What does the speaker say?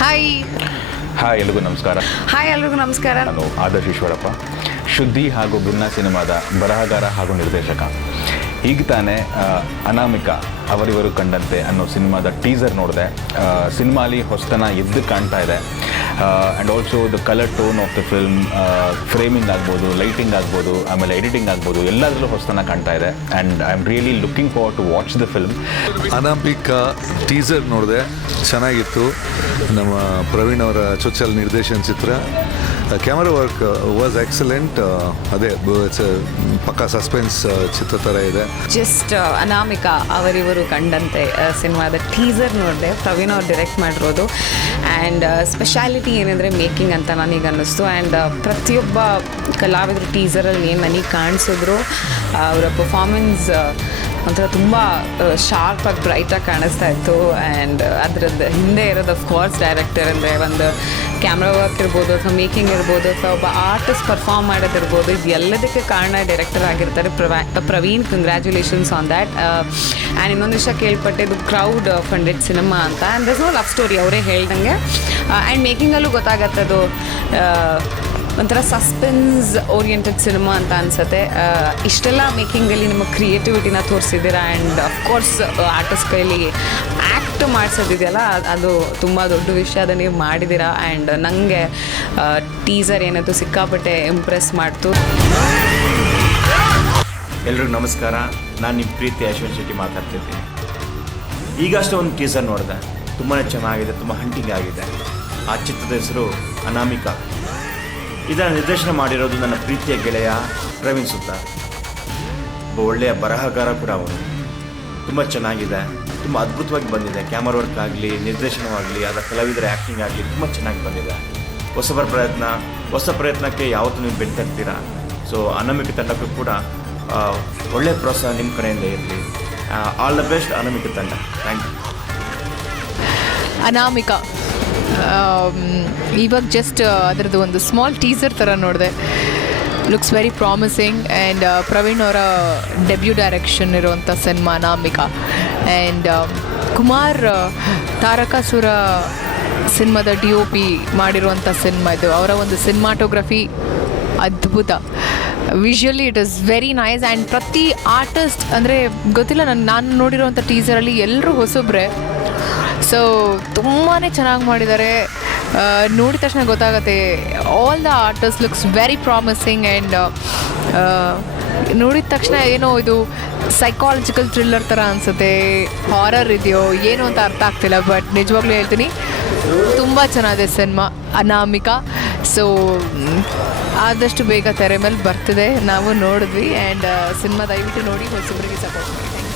Hi hi ಎಲ್ರಿಗೂ ನಮಸ್ಕಾರ. Hi ಎಲ್ರಿಗೂ ನಮಸ್ಕಾರ. ನಾನು ಆದರ್ಶ್ ಈಶ್ವರಪ್ಪ, ಶುದ್ಧಿ ಹಾಗೂ ಭಿನ್ನ ಸಿನಿಮಾದ ಬರಹಗಾರ ಹಾಗೂ ನಿರ್ದೇಶಕ. ಈಗ ತಾನೇ ಅನಾಮಿಕಾ ಅವರಿವರು ಕಂಡಂತೆ ಅನ್ನೋ ಸಿನಿಮಾದ ಟೀಸರ್ ನೋಡಿದೆ. ಸಿನಿಮಾಲಿ ಹೊಸತನ ಎದ್ದು ಕಾಣ್ತಾ ಇದೆ. And also the colour tone of the film, framing ಆಗ್ಬೋದು, ಲೈಟಿಂಗ್ ಆಗ್ಬೋದು, ಆಮೇಲೆ ಎಡಿಟಿಂಗ್ ಆಗ್ಬೋದು, ಎಲ್ಲದರಲ್ಲೂ ಹೊಸತನ ಕಾಣ್ತಾ ಇದೆ. And I am really looking forward to watch the film. Anamika teaser ನೋಡಿದೆ, ಚೆನ್ನಾಗಿತ್ತು. ನಮ್ಮ ಪ್ರವೀಣ್ ಅವರ ಚೊಚ್ಚಲ ನಿರ್ದೇಶನ ಚಿತ್ರ. Camera work was excellent. ಅದೇ ಪಕ್ಕಾ ಸಸ್ಪೆನ್ಸ್ ಚಿತ್ರ ಥರ ಇದೆ. ಜಸ್ಟ್ ಅನಾಮಿಕಾ ಅವರಿವರು ಕಂಡಂತೆ ಸಿನಿಮಾದ ಟೀಸರ್ ನೋಡಿದೆ. ಪ್ರವೀಣ್ ಅವ್ರು ಡೈರೆಕ್ಟ್ ಮಾಡಿರೋದು. ಆ್ಯಂಡ್ ಸ್ಪೆಷಾಲಿಟಿ ಏನಂದರೆ ಮೇಕಿಂಗ್ ಅಂತ ನನಗೆ ಅನ್ನಿಸ್ತು. ಆ್ಯಂಡ್ ಪ್ರತಿಯೊಬ್ಬ ಕಲಾವಿದರು ಟೀಸರಲ್ಲಿ ಏನು ನನಗೆ ಕಾಣಿಸಿದ್ರು, ಅವರ ಪರ್ಫಾರ್ಮೆನ್ಸ್ ಒಂಥರ ತುಂಬ ಶಾರ್ಪಾಗಿ ಬ್ರೈಟಾಗಿ ಕಾಣಿಸ್ತಾ ಇತ್ತು. ಆ್ಯಂಡ್ ಅದರದ್ದು ಹಿಂದೆ ಇರೋದು ಅಫ್ಕೋರ್ಸ್ ಡೈರೆಕ್ಟರ್ ಅಂದರೆ ಒಂದು ಕ್ಯಾಮ್ರಾ ವರ್ಕ್ ಇರ್ಬೋದು, ಅಥವಾ ಮೇಕಿಂಗ್ ಇರ್ಬೋದು, ಅಥವಾ ಒಬ್ಬ ಆರ್ಟಿಸ್ಟ್ ಪರ್ಫಾರ್ಮ್ ಮಾಡೋದಿರ್ಬೋದು. ಇದು ಎಲ್ಲದಕ್ಕೆ ಕಾರಣ ಡೈರೆಕ್ಟರ್ ಆಗಿರ್ತಾರೆ Praveen. Congratulations on that. And ಇನ್ನೊಂದು ವಿಷಯ ಕೇಳ್ಪಟ್ಟಿದ್ದು ಕ್ರೌಡ್ ಫಂಡೆಡ್ ಸಿನಿಮಾ ಅಂತ. And there's no love story, ಅವರೇ ಹೇಳ್ದಂಗೆ. ಆ್ಯಂಡ್ ಮೇಕಿಂಗಲ್ಲೂ ಗೊತ್ತಾಗತ್ತದು ಒಂಥರ ಸಸ್ಪೆನ್ಸ್ ಓರಿಯೆಂಟೆಡ್ ಸಿನಿಮಾ ಅಂತ ಅನಿಸುತ್ತೆ. ಇಷ್ಟೆಲ್ಲ ಮೇಕಿಂಗಲ್ಲಿ ನಿಮ್ಮ ಕ್ರಿಯೇಟಿವಿಟಿನ ತೋರಿಸಿದ್ದೀರಾ. ಆ್ಯಂಡ್ ಅಫ್ಕೋರ್ಸ್ ಆರ್ಟಿಸ್ಟ್ ಕೈಲಿ ಆ್ಯಕ್ಟ್ ಮಾಡಿಸೋದಿದೆಯಲ್ಲ, ಅದು ತುಂಬ ದೊಡ್ಡ ವಿಷಯ. ಅದನ್ನು ನೀವು ಮಾಡಿದ್ದೀರಾ. ಆ್ಯಂಡ್ ನನಗೆ ಟೀಸರ್ ಏನದು ಸಿಕ್ಕಾಪಟ್ಟೆ ಇಂಪ್ರೆಸ್ ಮಾಡ್ತು. ಎಲ್ರಿಗೂ ನಮಸ್ಕಾರ. ನಾನು ನಿಮ್ಮ ಪ್ರೀತಿ ಅಶ್ವಿನ್ ಶೆಟ್ಟಿ ಮಾತಾಡ್ತಿದ್ದೀನಿ. ಈಗಷ್ಟೇ ಒಂದು ಟೀಸರ್ ನೋಡಿದೆ, ತುಂಬಾ ಚೆನ್ನಾಗಿದೆ, ತುಂಬ ಹಂಟಿಂಗ್ ಆಗಿದೆ. ಆ ಚಿತ್ರದ ಹೆಸರು ಅನಾಮಿಕಾ. ಇದನ್ನು ನಿರ್ದೇಶನ ಮಾಡಿರೋದು ನನ್ನ ಪ್ರೀತಿಯ ಗೆಳೆಯ ಪ್ರವೀಣ್ ಸುತಾರ್. ಒಬ್ಬ ಒಳ್ಳೆಯ ಬರಹಗಾರ ಕೂಡ ಅವನು. ತುಂಬ ಚೆನ್ನಾಗಿದೆ, ತುಂಬ ಅದ್ಭುತವಾಗಿ ಬಂದಿದೆ. ಕ್ಯಾಮರಾ ವರ್ಕ್ ಆಗಲಿ, ನಿರ್ದೇಶನವಾಗಲಿ, ಅದರ ಕಲಾವಿದರ ಆ್ಯಕ್ಟಿಂಗ್ ಆಗಲಿ ತುಂಬ ಚೆನ್ನಾಗಿ ಬಂದಿದೆ. ಹೊಸ ಪ್ರಯತ್ನಕ್ಕೆ ಯಾವತ್ತೂ ನೀವು ಬೆನ್ ತರ್ತೀರಾ. ಸೊ ಅನಾಮಿಕಾ ತಂಡಕ್ಕೂ ಕೂಡ ಒಳ್ಳೆಯ ಪ್ರೋತ್ಸಾಹ ನಿಮ್ಮ ಕಡೆಯಿಂದ ಇರಲಿ. ಆಲ್ ದ ಬೆಸ್ಟ್ ಅನಾಮಿಕಾ ತಂಡ. Thank you. ಅನಾಮಿಕಾ ಇವಾಗ ಜಸ್ಟ್ ಅದರದ್ದು ಒಂದು ಸ್ಮಾಲ್ ಟೀಸರ್ ಥರ ನೋಡಿದೆ. Looks very promising. And Praveen ಅವರ ಡೆಬ್ಯೂ ಡೈರೆಕ್ಷನ್ ಇರುವಂಥ ಸಿನಿಮಾ ಅನಾಮಿಕಾ. ಆ್ಯಂಡ್ ಕುಮಾರ್ ತಾರಕಾಸುರ ಸಿನಿಮಾದ DOP ಮಾಡಿರುವಂಥ ಸಿನಿಮಾ ಇದು. ಅವರ ಒಂದು ಸಿನಿಮಾಟೋಗ್ರಫಿ ಅದ್ಭುತ. Visually it is very nice. And ಪ್ರತಿ ಆರ್ಟಿಸ್ಟ್ ಅಂದರೆ ಗೊತ್ತಿಲ್ಲ, ನಾನು ನೋಡಿರೋವಂಥ ಟೀಸರಲ್ಲಿ ಎಲ್ಲರೂ ಹೊಸಬ್ರೆ. ಸೊ ತುಂಬಾ ಚೆನ್ನಾಗಿ ಮಾಡಿದ್ದಾರೆ. ನೋಡಿದ ತಕ್ಷಣ ಗೊತ್ತಾಗುತ್ತೆ. All the artist looks very promising. And ನೋಡಿದ ತಕ್ಷಣ ಏನೋ ಇದು ಸೈಕಾಲಜಿಕಲ್ ಥ್ರಿಲ್ಲರ್ ಥರ ಅನಿಸುತ್ತೆ. ಹಾರರ್ ಇದೆಯೋ ಏನೋ ಅಂತ ಅರ್ಥ ಆಗ್ತಿಲ್ಲ. ಬಟ್ ನಿಜವಾಗ್ಲೂ ಹೇಳ್ತೀನಿ, ತುಂಬ ಚೆನ್ನಾಗಿದೆ ಸಿನಿಮಾ ಅನಾಮಿಕಾ. ಸೊ ಆದಷ್ಟು ಬೇಗ ತೆರೆ ಮೇಲೆ ಬರ್ತಿದೆ. ನಾವು ನೋಡಿದ್ವಿ. ಆ್ಯಂಡ್ ಸಿನಿಮಾ ದಯವಿಟ್ಟು ನೋಡಿ ಹೊಸಬರಿಗೆ ಸಪೋರ್ಟ್ ಮಾಡಿ.